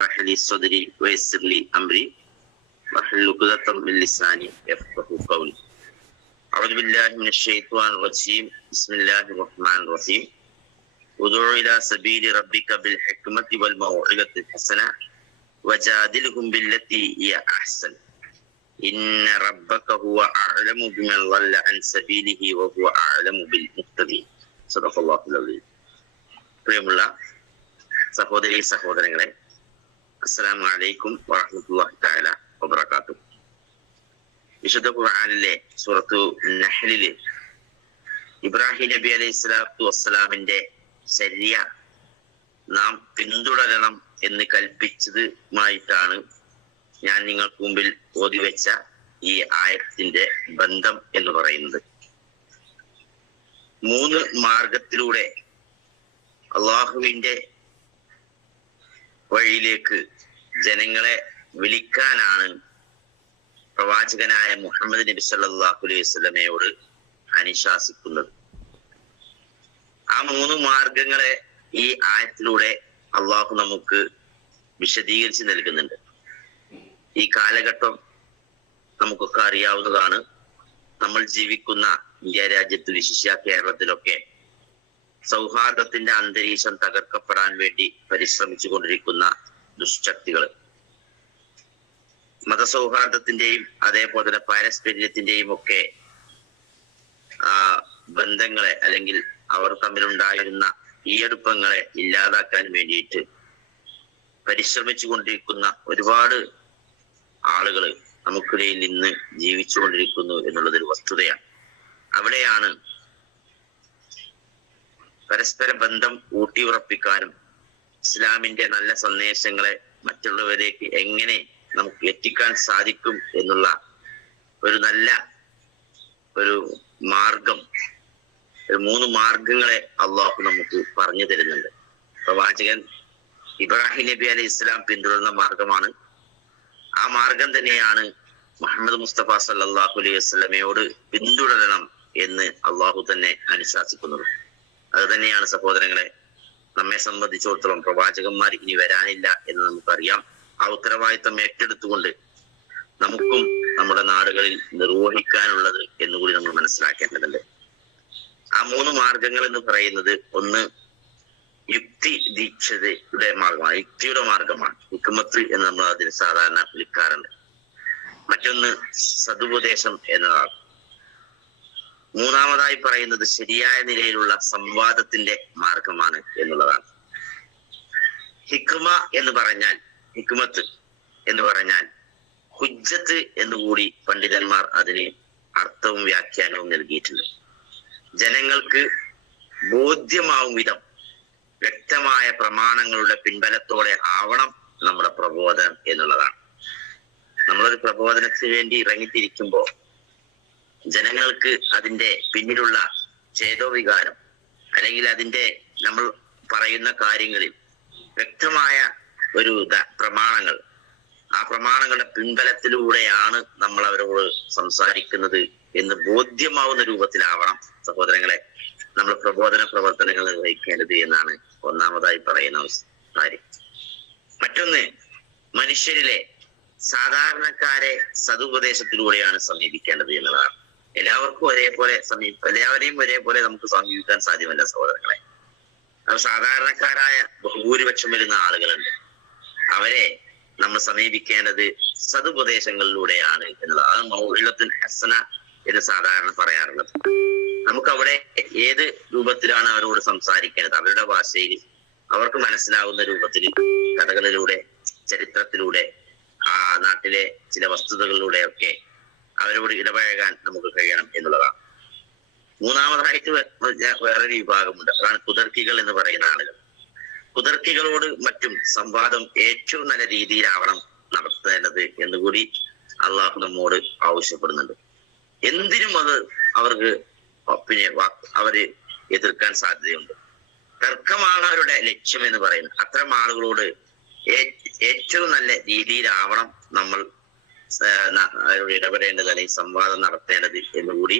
لي صدري ويسر لي أمري واحلل عقدة من لساني يفقهوا قولي. أعوذ بالله من الشيطان الرجيم. بسم الله الرحمن الرحيم. ادع إلى سبيل ربك بالحكمة والموعظة الحسنة وجادلهم بالتي هي أحسن إن ربك هو أعلم بمن ضل عن سبيله وهو أعلم بالمهتدين. صدق الله العظيم. പ്രിയമുള്ള സഹോദരി സഹോദരങ്ങളെ, അസ്സലാമു അലൈക്കും വറഹ്മത്തുള്ളാഹി തആല വബറകാതുഹു. വിശുദ്ധ ഖുർആനിലെ സൂറത്തു നഹ്ലിലെ ഇബ്രാഹിം നബി അലൈഹി സ്വലാത്തു വസ്സലാമിന്റെ ശരിയ നാം പിന്തുടരണം എന്ന് കൽപ്പിച്ചതുമായിട്ടാണ് ഞാൻ നിങ്ങൾക്ക് മുമ്പിൽ ഓതിവെച്ച ഈ ആയത്തിന്റെ ബന്ധം എന്ന് പറയുന്നത്. 3 മാർഗത്തിലൂടെ അള്ളാഹുവിന്റെ വഴിയിലേക്ക് ജനങ്ങളെ വിളിക്കാനാണ് പ്രവാചകനായ മുഹമ്മദ് നബി സല്ലല്ലാഹു അലൈഹി വസല്ലമയോട് അനുശാസിക്കുന്നത്. ആ 3 മാർഗങ്ങളെ ഈ ആയത്തിലൂടെ അള്ളാഹു നമുക്ക് വിശദീകരിച്ച് നൽകുന്നുണ്ട്. ഈ കാലഘട്ടം നമുക്കൊക്കെ അറിയാവുന്നതാണ്. നമ്മൾ ജീവിക്കുന്ന ഇന്ത്യ രാജ്യത്ത്, വിശിഷ്യ കേരളത്തിലൊക്കെ സൗഹാർദ്ദത്തിന്റെ അന്തരീക്ഷം തകർക്കപ്പെടാൻ വേണ്ടി പരിശ്രമിച്ചു കൊണ്ടിരിക്കുന്ന ദുഷ്ശക്തികൾ, മതസൗഹാർദ്ദത്തിന്റെയും അതേപോലെ തന്നെ പാരസ്പര്യത്തിന്റെയും ഒക്കെ ബന്ധങ്ങളെ അല്ലെങ്കിൽ അവർ തമ്മിലുണ്ടായിരുന്ന ഈയടുപ്പങ്ങളെ ഇല്ലാതാക്കാൻ വേണ്ടിയിട്ട് പരിശ്രമിച്ചു കൊണ്ടിരിക്കുന്ന ഒരുപാട് ആളുകൾ നമുക്കിടയിൽ ഇന്ന് ജീവിച്ചുകൊണ്ടിരിക്കുന്നു എന്നുള്ളതൊരു വസ്തുതയാണ്. അവിടെയാണ് പരസ്പര ബന്ധം ഊട്ടിയുറപ്പിക്കാനും ഇസ്ലാമിന്റെ നല്ല സന്ദേശങ്ങളെ മറ്റുള്ളവരേക്ക് എങ്ങനെ നമുക്ക് എത്തിക്കാൻ സാധിക്കും എന്നുള്ള ഒരു നല്ല ഒരു മാർഗം, 3 മാർഗങ്ങളെ അള്ളാഹു നമുക്ക് പറഞ്ഞു തരുന്നുണ്ട്. പ്രവാചകൻ ഇബ്രാഹിം നബി അലൈഹി ഇസ്ലാം പിന്തുടർന്ന മാർഗമാണ്. ആ മാർഗം തന്നെയാണ് മുഹമ്മദ് മുസ്തഫ സല്ലല്ലാഹു അലൈഹി വസല്ലമയോട് പിന്തുടരണം എന്ന് അള്ളാഹു തന്നെ അനുശാസിക്കുന്നത്. അത് തന്നെയാണ് സഹോദരങ്ങളെ, നമ്മെ സംബന്ധിച്ചിടത്തോളം പ്രവാചകന്മാർ ഇനി വരാനില്ല എന്ന് നമുക്കറിയാം. ആ ഉത്തരവാദിത്തം ഏറ്റെടുത്തുകൊണ്ട് നമുക്കും നമ്മുടെ നാടുകളിൽ നിർവഹിക്കാനുള്ളത് എന്നുകൂടി നമ്മൾ മനസ്സിലാക്കേണ്ടതുണ്ട്. ആ 3 മാർഗങ്ങൾ എന്ന് പറയുന്നത്, ഒന്ന് യുക്തി ദീക്ഷതയുടെ മാർഗമാണ്, യുക്തിയുടെ മാർഗമാണ്, ഹിക്മത്ത് എന്ന് നമ്മൾ അതിന് സാധാരണ വിളിക്കാറുണ്ട്. മറ്റൊന്ന് സദുപദേശം എന്നതാണ്. മൂന്നാമതായി പറയുന്നത് ശരിയായ നിലയിലുള്ള സംവാദത്തിന്റെ മാർഗമാണ് എന്നുള്ളതാണ്. ഹിക്മത്ത് എന്ന് പറഞ്ഞാൽ ഹുജ്ജത്ത് എന്നുകൂടി പണ്ഡിതന്മാർ അതിന് അർത്ഥവും വ്യാഖ്യാനവും നൽകിയിട്ടുണ്ട്. ജനങ്ങൾക്ക് ബോധ്യമാവും വിധം വ്യക്തമായ പ്രമാണങ്ങളുടെ പിൻബലത്തോടെ ആവണം നമ്മുടെ പ്രബോധനം എന്നുള്ളതാണ്. നമ്മളൊരു പ്രബോധനത്തിന് വേണ്ടി ഇറങ്ങിത്തിരിക്കുമ്പോൾ ജനങ്ങൾക്ക് അതിന്റെ പിന്നിലുള്ള ചേതോവികാരം അല്ലെങ്കിൽ അതിന്റെ നമ്മൾ പറയുന്ന കാര്യങ്ങളിൽ വ്യക്തമായ ഒരു പ്രമാണങ്ങൾ, ആ പ്രമാണങ്ങളുടെ പിൻബലത്തിലൂടെയാണ് നമ്മൾ അവരോട് സംസാരിക്കുന്നത് എന്ന് ബോധ്യമാവുന്ന രൂപത്തിലാവണം സഹോദരങ്ങളെ നമ്മൾ പ്രബോധന പ്രവർത്തനങ്ങൾ നിർവഹിക്കേണ്ടത് എന്നാണ് ഒന്നാമതായി പറയുന്ന കാര്യം. മറ്റൊന്ന്, മനുഷ്യരിലെ സാധാരണക്കാരെ സതുപദേശത്തിലൂടെയാണ് സമീപിക്കേണ്ടത് എന്നുള്ളതാണ്. എല്ലാവരെയും ഒരേപോലെ നമുക്ക് സമീപിക്കാൻ സാധ്യമല്ല സഹോദരങ്ങളെ. സാധാരണക്കാരായ ബഹുഭൂരിപക്ഷം വരുന്ന ആളുകളുണ്ട്. അവരെ നമ്മൾ സമീപിക്കേണ്ടത് സതുപദേശങ്ങളിലൂടെയാണ് എന്നുള്ളത്. അത് മൗഇളത്തുൽ ഹസന എന്ന് സാധാരണ പറയാറുള്ളത്. നമുക്ക് അവിടെ ഏത് രൂപത്തിലാണ് അവരോട് സംസാരിക്കേണ്ടത്, അവരുടെ ഭാഷയിൽ അവർക്ക് മനസ്സിലാവുന്ന രൂപത്തിൽ കഥകളിലൂടെ, ചരിത്രത്തിലൂടെ, ആ നാട്ടിലെ ചില വസ്തുതകളിലൂടെയൊക്കെ അവരോട് ഇടപഴകാൻ നമുക്ക് കഴിയണം എന്നുള്ളതാണ്. മൂന്നാമതായിട്ട് വേറൊരു വിഭാഗമുണ്ട്, അതാണ് കുതർക്കികൾ എന്ന് പറയുന്ന ആളുകൾ. കുതർക്കികളോട് മറ്റും സംവാദം ഏറ്റവും നല്ല രീതിയിലാവണം നടത്തേണ്ടത് എന്നുകൂടി അള്ളാഹു നമ്മോട് ആവശ്യപ്പെടുന്നുണ്ട്. എന്തിനും അത് അവർക്ക് അവര് എതിർക്കാൻ സാധ്യതയുണ്ട്. തർക്കമാണ് അവരുടെ ലക്ഷ്യം എന്ന് പറയുന്നത്. അത്തരം ആളുകളോട് ഏറ്റവും നല്ല രീതിയിലാവണം നമ്മൾ അവരോട് ഇടപെടേണ്ടത് അല്ലെങ്കിൽ സംവാദം നടത്തേണ്ടത് എന്നുകൂടി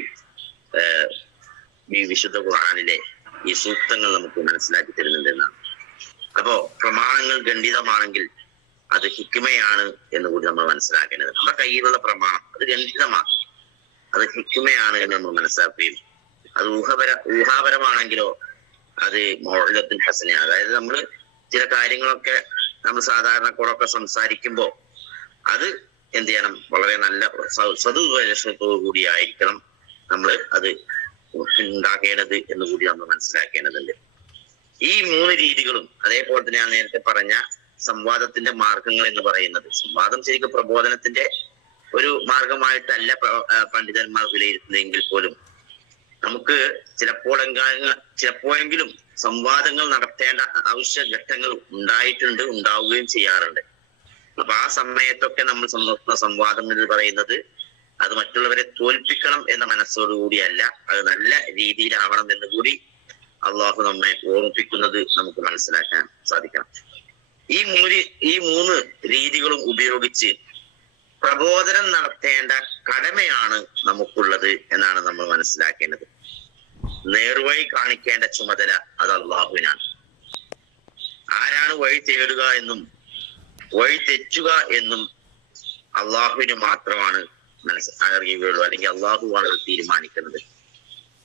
ഈ വിശുദ്ധ ഖുർആനിലെ ഈ സൂക്തങ്ങൾ നമുക്ക് മനസ്സിലാക്കി തരുന്നുണ്ട് എന്നാണ്. അപ്പോ പ്രമാണങ്ങൾ ഖണ്ഡിതമാണെങ്കിൽ അത് ഹിക്മയാണ് എന്ന് കൂടി നമ്മൾ മനസ്സിലാക്കേണ്ടത്. നമ്മുടെ കയ്യിലുള്ള പ്രമാണം അത് ഗണിതമാണ്, അത് ഹിക്മയാണ് എന്ന് നമ്മൾ മനസ്സിലാക്കുകയും അത് ഊഹാപരമാണെങ്കിലോ അത് മൗഇദത്തുൽ ഹസനയാണ്. അതായത് നമ്മൾ ചില കാര്യങ്ങളൊക്കെ നമ്മൾ സാധാരണക്കാരൊക്കെ സംസാരിക്കുമ്പോ അത് എന്ത് ചെയ്യണം, വളരെ നല്ല സദുപദേശത്തോടു കൂടി ആയിരിക്കണം നമ്മൾ അത് ഉണ്ടാക്കേണ്ടത് എന്ന് കൂടി നമ്മൾ മനസ്സിലാക്കേണ്ടതുണ്ട്. ഈ 3 രീതികളും അതേപോലെ തന്നെ ഞാൻ നേരത്തെ പറഞ്ഞ സംവാദത്തിന്റെ മാർഗങ്ങൾ എന്ന് പറയുന്നത്, സംവാദം ശരിക്കും പ്രബോധനത്തിന്റെ ഒരു മാർഗമായിട്ടല്ല പണ്ഡിതന്മാർ വിലയിരുത്തുന്നതെങ്കിൽ പോലും നമുക്ക് ചിലപ്പോഴെങ്കിലും സംവാദങ്ങൾ നടത്തേണ്ട ആവശ്യ ഘട്ടങ്ങൾ ഉണ്ടാവുകയും ചെയ്യാറുണ്ട്. അപ്പൊ ആ സമയത്തൊക്കെ നമ്മൾ നടത്തുന്ന സംവാദം എന്ന് പറയുന്നത് അത് മറ്റുള്ളവരെ തോൽപ്പിക്കണം എന്ന മനസ്സോടുകൂടിയല്ല, അത് നല്ല രീതിയിലാവണം എന്ന് കൂടി അള്ളാഹു നമ്മെ ഓർമ്മിപ്പിക്കുന്നത് നമുക്ക് മനസ്സിലാക്കാൻ സാധിക്കണം. ഈ മൂന്ന് രീതികളും ഉപയോഗിച്ച് പ്രബോധനം നടത്തേണ്ട കടമയാണ് നമുക്കുള്ളത് എന്നാണ് നമ്മൾ മനസ്സിലാക്കേണ്ടത്. നേർവഴി കാണിക്കേണ്ട ചുമതല അത് അള്ളാഹുവിനാണ്. ആരാണ് വഴി തേടുക എന്നും വഴി തെറ്റുക എന്നും അള്ളാഹുവിന് മാത്രമാണ് അറിയുകയുള്ളൂ, അല്ലെങ്കിൽ അള്ളാഹുവാണ് അത് തീരുമാനിക്കുന്നത്.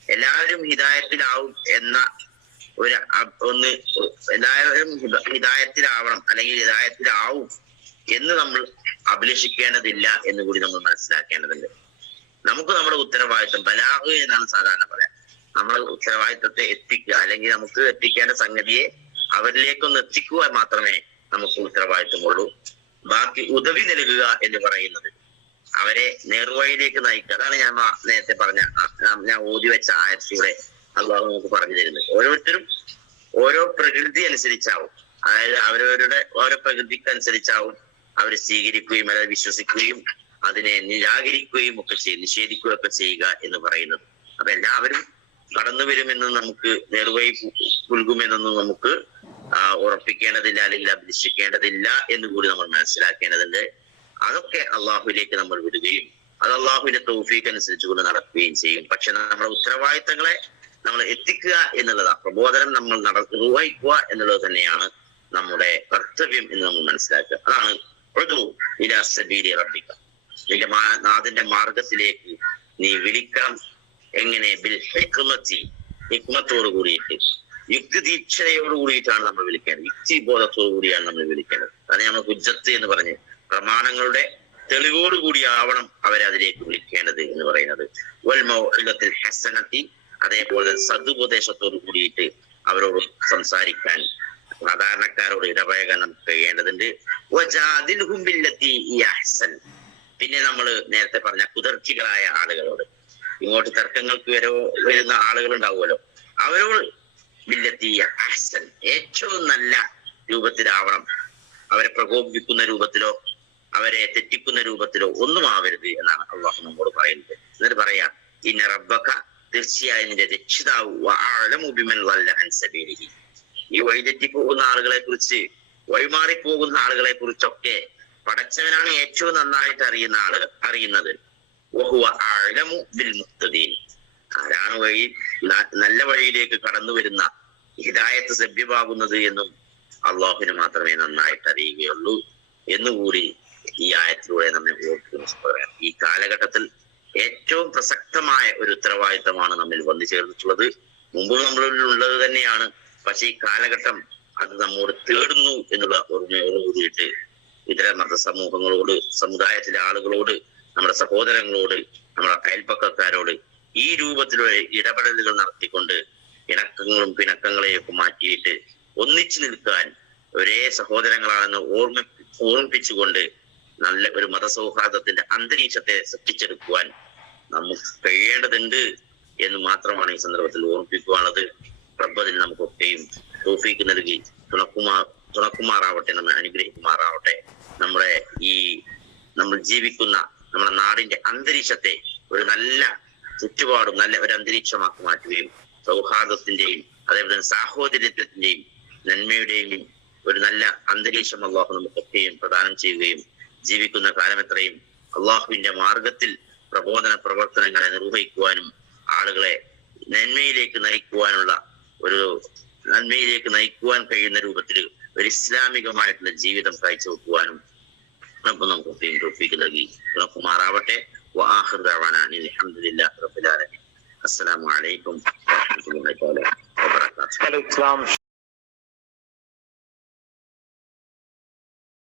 എല്ലാവരും ഹിദായത്തിലാവും എന്ന എല്ലാവരും ഹിദായത്തിലാവണം അല്ലെങ്കിൽ ഹിദായത്തിലാവും എന്ന് നമ്മൾ അഭിലഷിക്കേണ്ടതില്ല എന്ന് കൂടി നമ്മൾ മനസ്സിലാക്കേണ്ടതുണ്ട്. നമുക്ക് നമ്മുടെ ഉത്തരവാദിത്വം ബലാഗ് എന്നാണ് സാധാരണ പറയാം. നമ്മുടെ ഉത്തരവാദിത്വത്തെ എത്തിക്കുക, അല്ലെങ്കിൽ നമുക്ക് എത്തിക്കേണ്ട സംഗതിയെ അവരിലേക്കൊന്ന് എത്തിക്കുക മാത്രമേ നമുക്ക് ഉത്തരവാദിത്വമുള്ളൂ. ബാക്കി ഉദവി നൽകുക എന്ന് പറയുന്നത് അവരെ നേർവഴിയിലേക്ക് നയിക്കുക. അതാണ് ഞാൻ നേരത്തെ പറഞ്ഞ ഞാൻ ഓതി വെച്ച ആയത്തിലൂടെ അള്ളാഹു നമുക്ക് പറഞ്ഞു തരുന്നത്. ഓരോരുത്തരും ഓരോ പ്രകൃതി അനുസരിച്ചാവും, അതായത് അവരവരുടെ ഓരോ പ്രകൃതിക്ക് അനുസരിച്ചാവും അവർ സ്വീകരിക്കുകയും അതായത് വിശ്വസിക്കുകയും അതിനെ നിരാകരിക്കുകയും ഒക്കെ നിഷേധിക്കുകയും ഒക്കെ ചെയ്യുക എന്ന് പറയുന്നത്. അപ്പൊ എല്ലാവരും കടന്നു വരുമെന്നും നമുക്ക് നേർവഴി പുൽകുമെന്നൊന്നും നമുക്ക് ഉറപ്പിക്കേണ്ടതില്ല അല്ലെങ്കിൽ അഭിലഷിക്കേണ്ടതില്ല എന്ന് കൂടി നമ്മൾ മനസ്സിലാക്കേണ്ടതുണ്ട്. അതൊക്കെ അള്ളാഹുവിലേക്ക് നമ്മൾ വിടുകയും അത് അള്ളാഹുവിന്റെ തൗഫീഖ് അനുസരിച്ചുകൊണ്ട് നടക്കുകയും ചെയ്യും. പക്ഷെ നമ്മുടെ ഉത്തരവാദിത്തങ്ങളെ നമ്മൾ എത്തിക്കുക എന്നുള്ളതാണ്, പ്രബോധനം നമ്മൾ നിർവഹിക്കുക എന്നുള്ളത് തന്നെയാണ് നമ്മുടെ കർത്തവ്യം എന്ന് നമ്മൾ മനസ്സിലാക്കുക. അതാണ് നിന്റെ നാഥന്റെ മാർഗത്തിലേക്ക് നീ വിളിക്കണം. എങ്ങനെ? ബിൽ ഹിക്മത്തി, ഹിക്മത്തോട് കൂടിയിട്ട് യുക്തിദീക്ഷതയോട് കൂടിയിട്ടാണ് നമ്മൾ വിളിക്കേണ്ടത്, യുക്തിബോധത്തോടു കൂടിയാണ് നമ്മൾ വിളിക്കേണ്ടത്. അതാണ് നമ്മൾ ഹുജ്ജത്ത് എന്ന് പറഞ്ഞ് പ്രമാണങ്ങളുടെ തെളിവോട് കൂടിയാവണം അവരെ അതിലേക്ക് വിളിക്കേണ്ടത് എന്ന് പറയുന്നത്. വൽ മൗഇദത്തുൽ ഹസനത്തി, അതേപോലെ സദുപദേശത്തോട് കൂടിയിട്ട് അവരോട് സംസാരിക്കാൻ സാധാരണക്കാരോട് ഇടപഴകാൻ നമുക്ക് കഴിയേണ്ടതുണ്ട്. വജാദിൽഹും ബില്ലത്തി അഹ്സൻ, പിന്നെ നമ്മൾ നേരത്തെ പറഞ്ഞ കുതർച്ചികളായ ആളുകളോട്, ഇങ്ങോട്ട് തർക്കങ്ങൾക്ക് വരുന്ന ആളുകൾ ഉണ്ടാവുമല്ലോ, അവരോട് ബില്ലത്തി അഹ്സൻ, ഏറ്റവും നല്ല രൂപത്തിലാവണം. അവരെ പ്രകോപിപ്പിക്കുന്ന രൂപത്തിലോ അവരെ തെറ്റിക്കുന്ന രൂപത്തിലോ ഒന്നും ആവരുത് എന്നാണ് അള്ളാഹു നമ്മോട് പറയുന്നത്. എന്നിട്ട് പറയാ, ഇന്ന റബ്ബക, തീർച്ചയായും നിന്റെ രക്ഷിതാവ് വഅഅലമു ബിമൻ ളല്ല അൻ സബീലിഹി, ഈ വഴിതെറ്റി പോകുന്ന ആളുകളെ കുറിച്ച്, വഴിമാറിപ്പോകുന്ന ആളുകളെ കുറിച്ചൊക്കെ പടച്ചവനാണ് ഏറ്റവും നന്നായിട്ട് അറിയുന്നത്. വഹുവ അഅലമു ബിൽ മുഹ്തദീൻ, ആരാണ് നല്ല വഴിയിലേക്ക് കടന്നു വരുന്ന ഹിദായത്ത് ലഭ്യമാകുന്നത് എന്നും അള്ളാഹുവിന് മാത്രമേ നന്നായിട്ട് അറിയുകയുള്ളൂ എന്നുകൂടി ഈ ആയത്തിലൂടെ നമ്മെ ഓർമ്മിപ്പിക്കുന്നു. ഈ കാലഘട്ടത്തിൽ ഏറ്റവും പ്രസക്തമായ ഒരു ഉത്തരവാദിത്തമാണ് നമ്മിൽ വന്നു ചേർന്നിട്ടുള്ളത്. മുമ്പ് നമ്മളുള്ളത് തന്നെയാണ്, പക്ഷെ ഈ കാലഘട്ടം അത് നമ്മോട് തേടുന്നു എന്നുള്ള ഓർമ്മയോട് കൂടിയിട്ട് ഇതര മതസമൂഹങ്ങളോട്, സമുദായത്തിലെ ആളുകളോട്, നമ്മുടെ സഹോദരങ്ങളോട്, നമ്മുടെ അയൽപ്പക്കക്കാരോട് ഈ രൂപത്തിലുള്ള ഇടപെടലുകൾ നടത്തിക്കൊണ്ട് ഇണക്കങ്ങളും പിണക്കങ്ങളെയൊക്കെ മാറ്റിയിട്ട് ഒന്നിച്ചു നിൽക്കാൻ, ഒരേ സഹോദരങ്ങളാണെന്ന് ഓർമ്മിപ്പിച്ചുകൊണ്ട് നല്ല ഒരു മതസൗഹാർദ്ദത്തിന്റെ അന്തരീക്ഷത്തെ സൃഷ്ടിച്ചെടുക്കുവാൻ നമുക്ക് കഴിയേണ്ടതുണ്ട് എന്ന് മാത്രമാണ് ഈ സന്ദർഭത്തിൽ ഓർമ്മിപ്പിക്കുവാനുള്ളത്. റബ്ബിൽ നമുക്കൊക്കെയും തൗഫീഖ് നൽകി തുണക്കുമാറാവട്ടെ, നമ്മെ അനുഗ്രഹിക്കുമാറാവട്ടെ. നമ്മൾ ജീവിക്കുന്ന നമ്മുടെ നാടിന്റെ അന്തരീക്ഷത്തെ ഒരു നല്ല ചുറ്റുപാടും നല്ല ഒരു അന്തരീക്ഷമാക്കി മാറ്റുകയും സൗഹാർദ്ദത്തിന്റെയും അതേപോലെ സാഹോദര്യത്തിന്റെയും നന്മയുടെയും ഒരു നല്ല അന്തരീക്ഷം അള്ളാഹു നമുക്കൊക്കെയും പ്രദാനം ചെയ്യുകയും ജീവിക്കുന്ന കാലമെത്രയും അള്ളാഹുവിന്റെ മാർഗത്തിൽ പ്രബോധന പ്രവർത്തനങ്ങളെ നിർവഹിക്കുവാനും ആളുകളെ നന്മയിലേക്ക് നയിക്കുവാൻ കഴിയുന്ന രൂപത്തിൽ ഒരു ഇസ്ലാമികമായിട്ടുള്ള ജീവിതം കാഴ്ചവെക്കുവാനും റബ്ബ് നമുക്ക് തൗഫീഖ് നൽകി തുണക്കുമാറാവട്ടെ. വആഖിറു ദഅവാനാ അൽഹംദുലില്ലാഹി റബ്ബിൽ ആലമീൻ. അസ്സലാമു അലൈക്കും വറഹ്മത്തുള്ളാഹി വബറകാതുഹു.